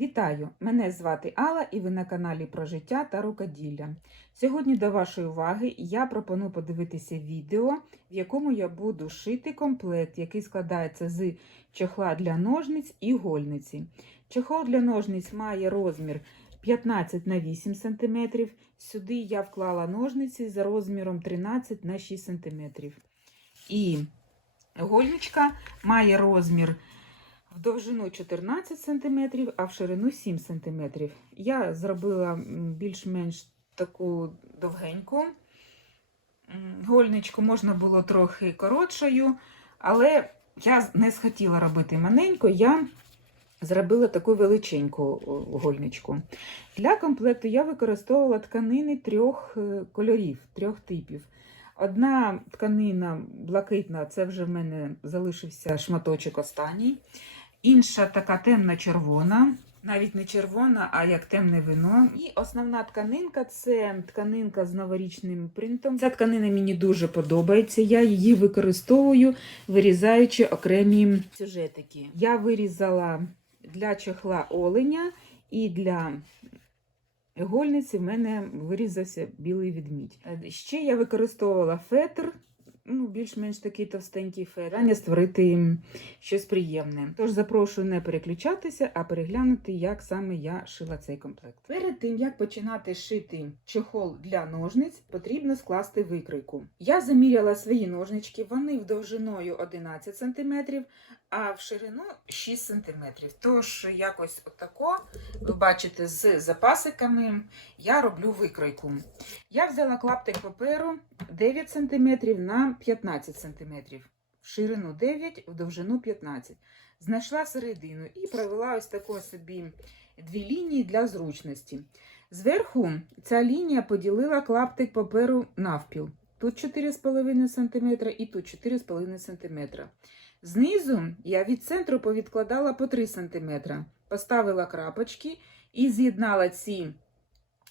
Вітаю! Мене звати Алла і ви на каналі про життя та рукоділля. Сьогодні до вашої уваги я пропоную подивитися відео, в якому я буду шити комплект, який складається з чохла для ножниць і гольниці. Чохол для ножниць має розмір 15 на 8 см. Сюди я вклала ножниці за розміром 13 на 6 см. І гольничка має розмір в довжину 14 см, а в ширину 7 см. Я зробила більш-менш таку довгеньку гольничку, можна було трохи коротшою, але я не схотіла робити маленьку, я зробила таку величеньку гольничку. Для комплекту я використовувала тканини трьох е, кольорів, трьох типів. Одна тканина блакитна, це вже в мене залишився шматочок останній. Інша така темно-червона, навіть не червона, а як темне вино. І основна тканинка це тканинка з новорічним принтом. Ця тканина мені дуже подобається. Я її використовую, вирізаючи окремі сюжетики. Я вирізала для чохла оленя і для гольниці в мене вирізався білий відмідь. Е, Ще я використовувала фетр, ну, більш-менш такий товстенький фетр, Бажання створити щось приємне. Тож запрошую не переключатися, а переглянути, як саме я шила цей комплект. Перед тим, як починати шити чохол для ножниць, потрібно скласти викройку. Я заміряла свої ножнички, вони в довжиною 11 см, а в ширину 6 см. Тож, якось отако, ви бачите, з запасиками я роблю викройку. Я взяла клаптик паперу 9 см на 15 см. В ширину 9, в довжину 15 Знайшла середину і провела ось таку собі дві лінії для зручності. Зверху ця лінія поділила клаптик паперу навпіл. Тут 4,5 см і тут 4,5 см. Знизу я від центру повідкладала по 3 см, поставила крапочки і з'єднала ці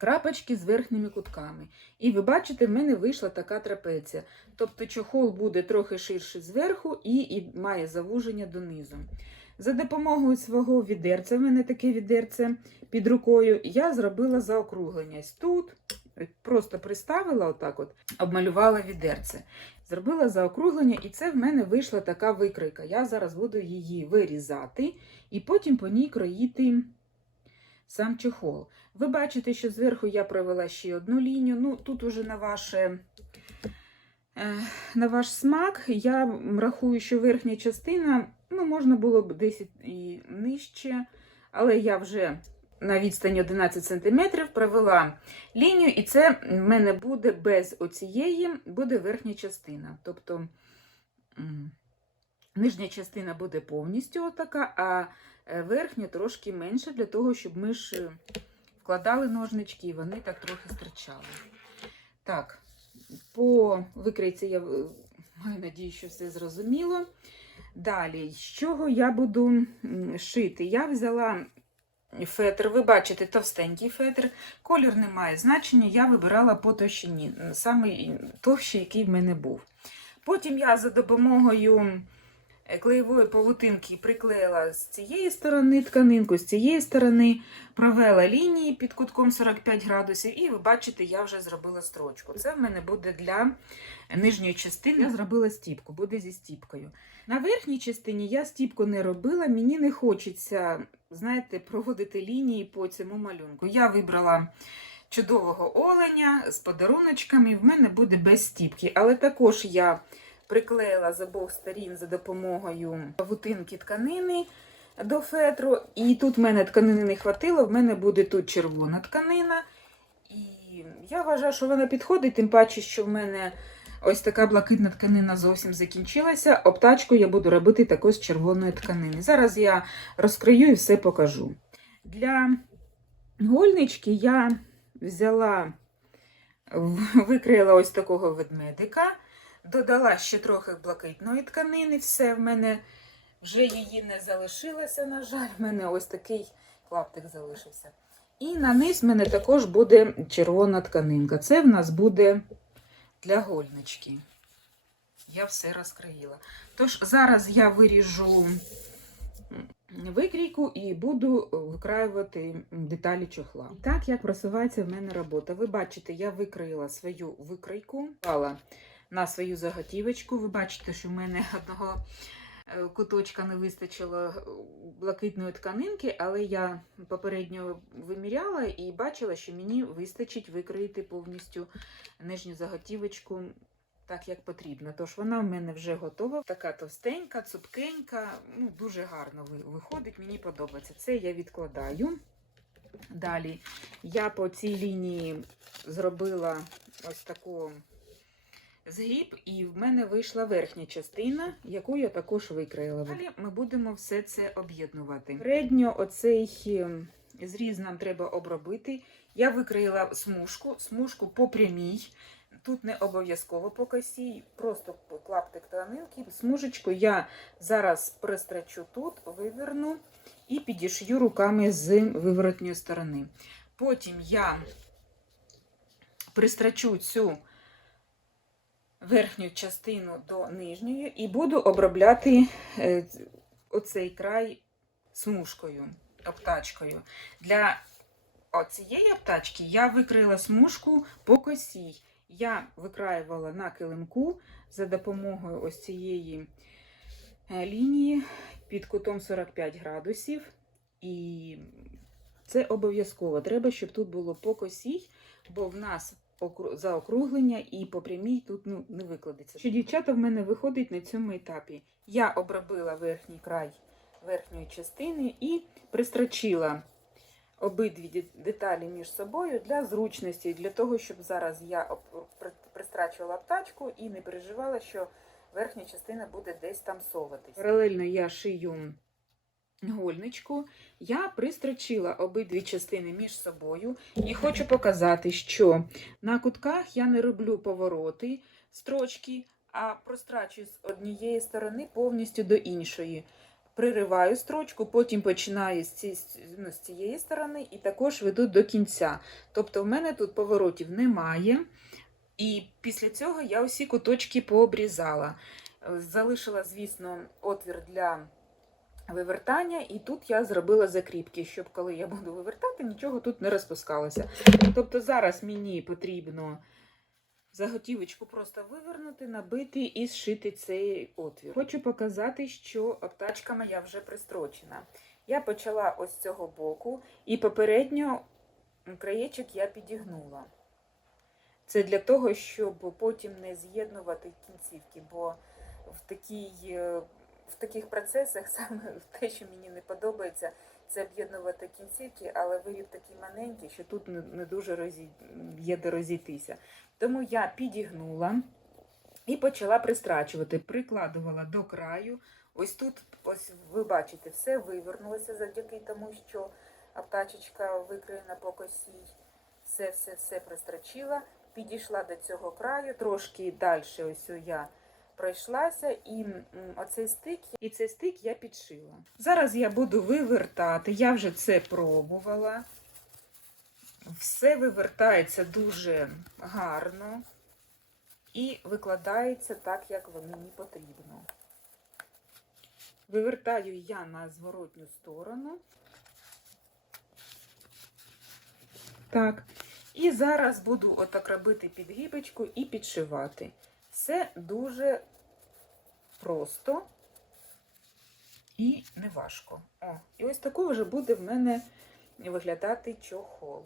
крапочки з верхніми кутками. І ви бачите, в мене вийшла така трапеція. Тобто чохол буде трохи ширший зверху і, і має завуження донизу. За допомогою свого відерця, в мене таке відерце під рукою, я зробила заокруглення. Тут просто приставила, отак от, обмалювала відерце. Зробила заокруглення, і це в мене вийшла така викройка. Я зараз буду її вирізати і потім по ній кроїти сам чехол. Ви бачите, що зверху я провела ще одну лінію. Ну, тут уже на ваше. е, На ваш смак, я рахую, що верхня частина, ну, можна було б десь і нижче, але я вже на відстані 11 см провела лінію, і це в мене буде без оцієї, буде верхня частина. Тобто нижня частина буде повністю отака, а е, верхня трошки менше, для того, щоб ми ж е, вкладали ножнички, і вони так трохи стирчали. Так, по викрійці я е, маю надію, що все зрозуміло. Далі, з чого я буду шити? Я взяла фетр, ви бачите, товстенький фетр. Колір не має значення, я вибирала по товщині, саме товщий, який в мене був. Потім я за допомогою клеєвої павутинки приклеїла з цієї сторони тканинку, з цієї сторони провела лінії під кутком 45 градусів, і ви бачите, я вже зробила строчку. Це в мене буде для нижньої частини. Я зробила стіпку, буде зі стіпкою. На верхній частині я стіпку не робила, мені не хочеться, знаєте, проводити лінії по цьому малюнку. Я вибрала чудового оленя з подаруночками, в мене буде без стіпки, але також я приклеїла з обох сторін за допомогою павутинки тканини до фетру. І тут в мене тканини не хватило, в мене буде тут червона тканина. І я вважаю, що вона підходить, тим паче, що в мене ось така блакитна тканина зовсім закінчилася. Обтачку я буду робити також з червоної тканини. Зараз я розкрию і все покажу. Для гольнички я взяла, викрила ось такого ведмедика, додала ще трохи блакитної тканини, все в мене вже її не залишилося, на жаль, в мене ось такий клаптик залишився. І на низ в мене також буде червона тканинка. Це в нас буде для гольнички. Я все розкроїла. Тож зараз я виріжу викрійку і буду викраювати деталі чохла. Так як просувається в мене робота. Ви бачите, я викрила свою викрійку, на свою заготівочку. Ви бачите, що в мене одного е, куточка не вистачило е, блакитної тканинки, але я попередньо виміряла і бачила, що мені вистачить викроїти повністю нижню заготівочку так, як потрібно. Тож вона в мене вже готова. Така товстенька, цупкенька, ну, дуже гарно виходить, мені подобається. Це я відкладаю. Далі я по цій лінії зробила ось таку згиб, і в мене вийшла верхня частина, яку я також викроїла. Далі ми будемо все це об'єднувати. Передньо оцей е, зріз нам треба обробити. Я викроїла смужку, смужку по прямій. Тут не обов'язково по косі, просто клаптик тканинки. Смужечку я зараз пристрачу тут, виверну і підішью руками з виворотньої сторони. Потім я пристрачу цю верхню частину до нижньої і буду обробляти е, оцей край смужкою, обтачкою. Для цієї обтачки я викрила смужку по косій. Я викраювала на килимку за допомогою ось цієї е, лінії під кутом 45 градусів. І це обов'язково. Треба, щоб тут було по косій, бо в нас заокруглення і по прямій тут ну, не викладеться. Що дівчата в мене виходить на цьому етапі. Я обробила верхній край верхньої частини і пристрочила обидві деталі між собою для зручності, для того, щоб зараз я пристрачувала аптачку і не переживала, що верхня частина буде десь там соватись. Паралельно я шию гольничку, я пристрочила обидві частини між собою і хочу показати, що на кутках я не роблю повороти строчки, а прострачую з однієї сторони повністю до іншої. Пририваю строчку, потім починаю з, ну, цієї сторони і також веду до кінця. Тобто в мене тут поворотів немає. І після цього я усі куточки пообрізала. Залишила, звісно, отвір для вивертання, і тут я зробила закріпки, щоб коли я буду вивертати, нічого тут не розпускалося. Тобто зараз мені потрібно заготівочку просто вивернути, набити і зшити цей отвір. Хочу показати, що обтачка моя вже пристрочена. Я почала ось з цього боку, і попередньо краєчок я підігнула. Це для того, щоб потім не з'єднувати кінцівки, бо в, такій, е, в таких процесах саме те, що мені не подобається, це об'єднувати кінцівки, але виріб такий маленький, що тут не, дуже розі... є де розійтися. Тому я підігнула і почала пристрачувати, прикладувала до краю. Ось тут, ось ви бачите, все вивернулося завдяки тому, що аптачечка викроєна по косій. Все, все, все пристрочила, підійшла до цього краю, трошки далі ось я пройшлася, і оцей стик, і цей стик я підшила. Зараз я буду вивертати, я вже це пробувала. Все вивертається дуже гарно і викладається так, як мені потрібно. Вивертаю я на зворотню сторону. Так. І зараз буду отак робити підгибочку і підшивати. Все дуже просто і не важко. О, і ось таку вже буде в мене виглядати чохол.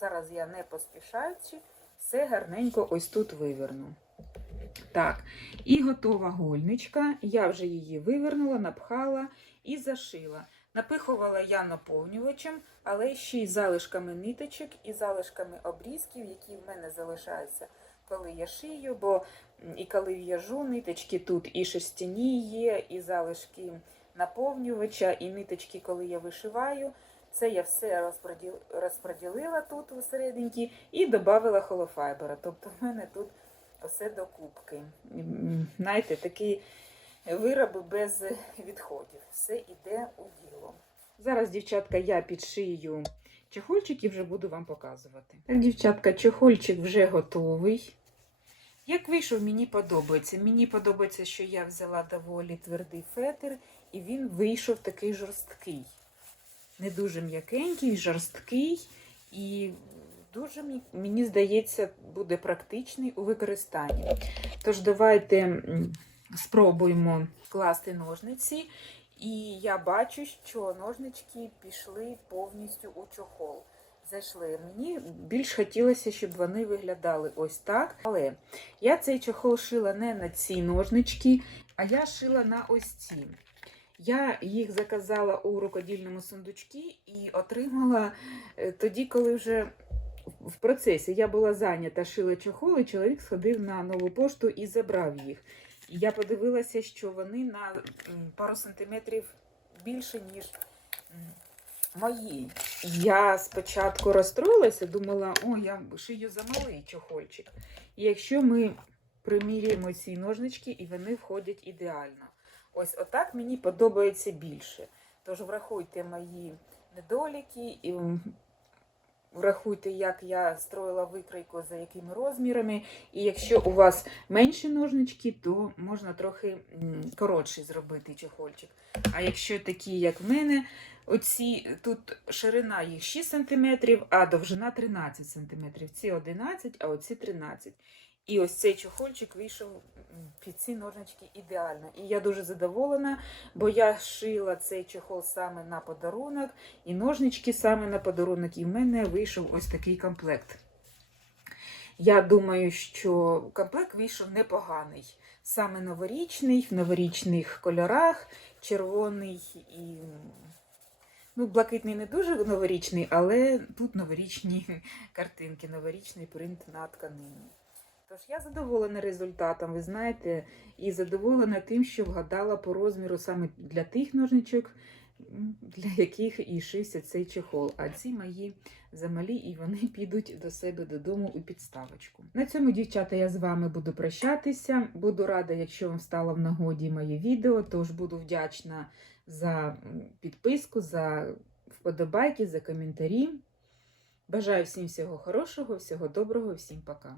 Зараз я не поспішаючи, все гарненько ось тут виверну. Так, і готова гольничка. Я вже її вивернула, напхала і зашила. Напихувала я наповнювачем, але ще й залишками ниточок і залишками обрізків, які в мене залишаються, коли я шию, бо і коли в'яжу ниточки тут і шерстяні є, і залишки наповнювача, і ниточки, коли я вишиваю. Це я все розподіл- розподілила тут усерединці і додавала холофайбера. Тобто в мене тут все до кубки. Знаєте, такі вироби без відходів. Все йде у діло. Зараз, дівчатка, я підшию чехольчик і вже буду вам показувати. Так, дівчатка, чехольчик вже готовий. Як вийшов, мені подобається. Мені подобається, що я взяла доволі твердий фетр, і він вийшов такий жорсткий. Не дуже м'якенький, жорсткий і дуже, мені- мені здається, буде практичний у використанні. Тож давайте спробуємо класти ножниці. І я бачу, що ножнички пішли повністю у чохол. Зайшли. Мені більш хотілося, щоб вони виглядали ось так. Але я цей чохол шила не на ці ножнички, а я шила на ось ці. Я їх заказала у рукодільному сундучці і отримала е, тоді, коли вже в процесі я була зайнята, шила чохол, і чоловік сходив на нову пошту і забрав їх. Я подивилася, що вони на пару сантиметрів більше, ніж мої. Я спочатку розстроїлася, думала, о, я шию за малий чохольчик. І якщо ми приміряємо ці ножнички, і вони входять ідеально. Ось отак мені подобається більше. Тож врахуйте мої недоліки і врахуйте, як я строїла викрайку, за якими розмірами. І якщо у вас менші ножнички, то можна трохи коротше зробити чохольчик. А якщо такі, як в мене, оці тут ширина їх 6 см, а довжина 13 см. Ці 11, а оці 13 І ось цей чохольчик вийшов під ці ножнички ідеально. І я дуже задоволена, бо я шила цей чохол саме на подарунок, і ножнички саме на подарунок. І в мене вийшов ось такий комплект. Я думаю, що комплект вийшов непоганий. Саме новорічний, в новорічних кольорах, червоний і. Ну, блакитний не дуже новорічний, але тут новорічні картинки, новорічний принт на тканині. Тож я задоволена результатом, ви знаєте, і задоволена тим, що вгадала по розміру саме для тих ножничок, для яких і шився цей чехол. А ці мої замалі, і вони підуть до себе додому у підставочку. На цьому, дівчата, я з вами буду прощатися. Буду рада, якщо вам стало в нагоді моє відео, тож буду вдячна за підписку, за вподобайки, за коментарі. Бажаю всім всього хорошого, всього доброго, всім пока.